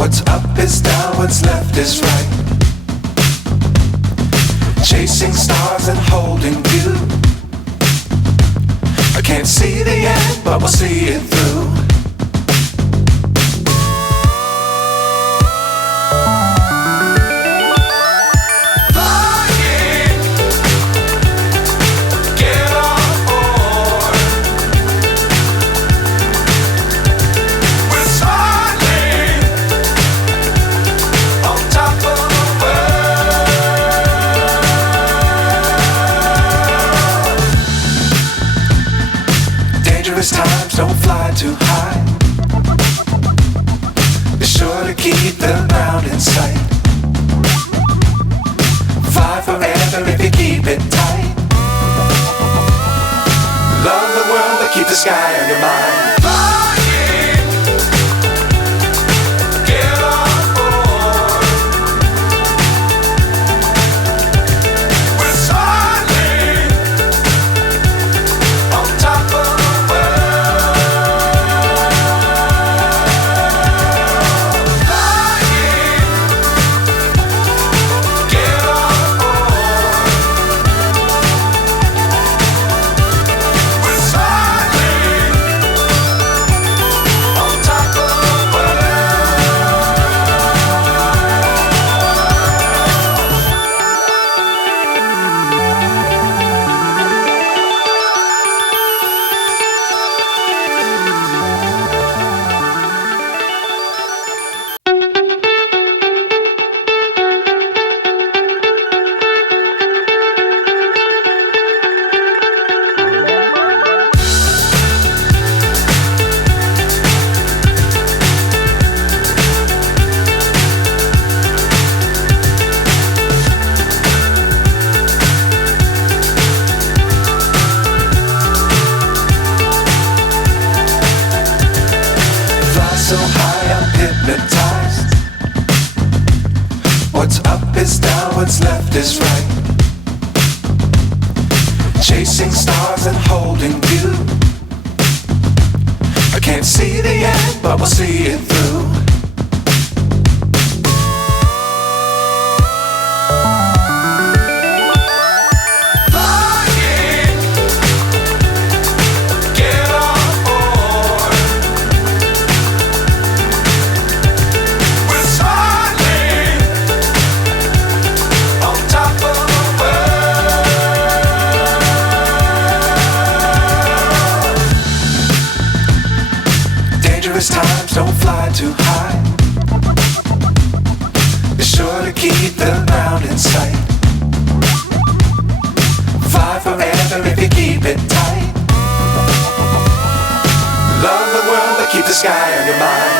What's up is down, what's left is right. Chasing stars and holding you. I can't see the end, but we'll see it through. Times don't fly too high. Be sure to keep the ground in sight. Fly forever if you keep it tight. Love the world but keep the sky on your mind. So high I'm hypnotized. What's up is down, what's left is right. Chasing stars and holding you. I can't see the end, but we'll see it through. Times don't fly too high. Be sure to keep the ground in sight. Fly forever if you keep it tight. Love the world but keep the sky on your mind.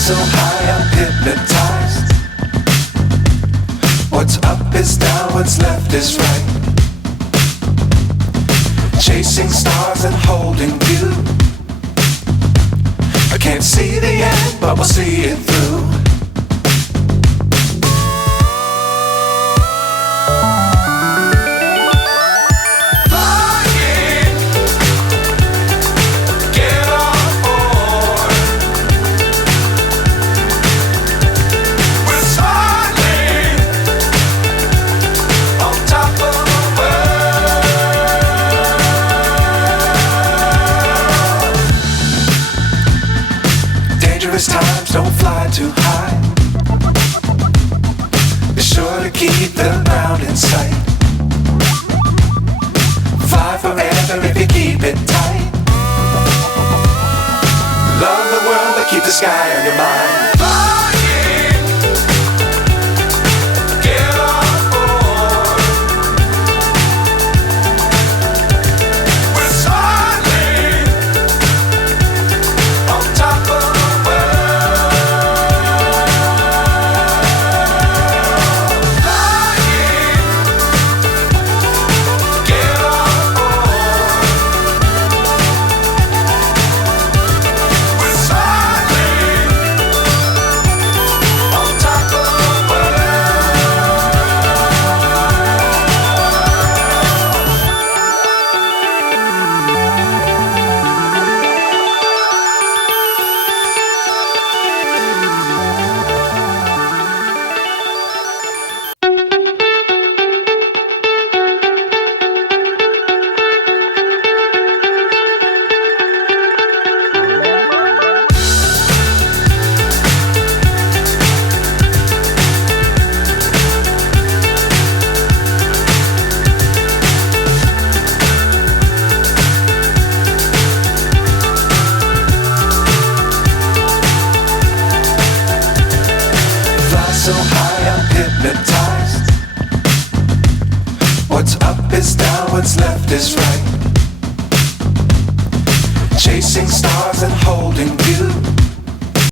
So high I'm hypnotized. What's up is down, what's left is right. Chasing stars and holding you. I can't see the end, but we'll see it through. dangerous times, don't fly too high. Be sure to keep the ground in sight. Fly forever if you keep it tight. Love the world, but keep the sky on your mind. So high, I'm hypnotized. What's up is down, what's left is right. Chasing stars and holding you.